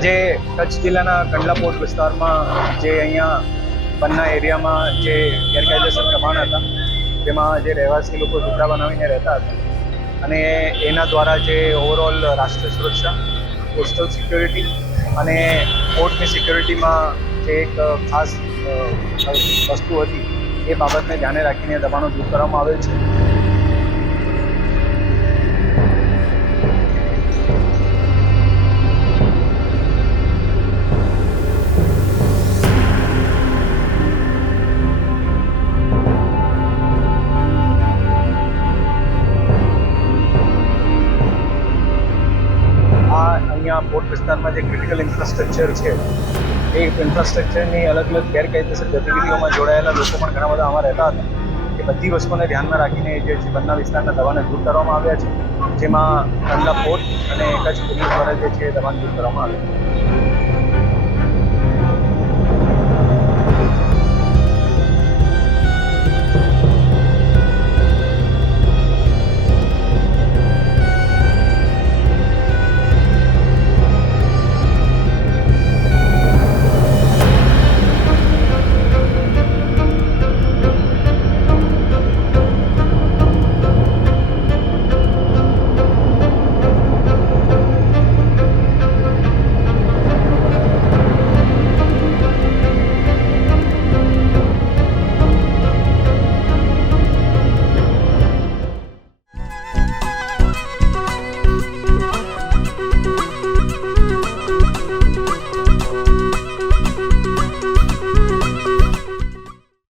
આજે કચ્છ જિલ્લાના કંડલા પોર્ટ વિસ્તારમાં જે અહીંયા પન્ના એરિયામાં જે ગેરકાયદેસર દબાણ હતા તેમાં જે રહેવાસી લોકો ઝૂંપડા બનાવીને રહેતા હતા અને એના દ્વારા જે ઓવરઓલ રાષ્ટ્રીય સુરક્ષા, કોસ્ટલ સિક્યોરિટી અને પોર્ટની સિક્યોરિટીમાં જે એક ખાસ વસ્તુ હતી એ બાબતને ધ્યાને રાખીને દબાણો દૂર કરવામાં આવેલ છે. અહીંયા પોર્ટ વિસ્તારમાં જે ક્રિટિકલ ઇન્ફ્રાસ્ટ્રક્ચર છે એ ઇન્ફ્રાસ્ટ્રક્ચરની અલગ અલગ ગેરકાયદેસર ગતિવિધિઓમાં જોડાયેલા લોકો પણ ઘણા બધા આમાં રહેતા હતા. એ બધી વસ્તુને ધ્યાનમાં રાખીને જે પન્ના વિસ્તારના દબાણને દૂર કરવામાં આવ્યા છે, જેમાં કંડલા પોર્ટ અને કચ્છ પોલીસ દ્વારા જે છે દબાણ દૂર કરવામાં આવ્યા છે.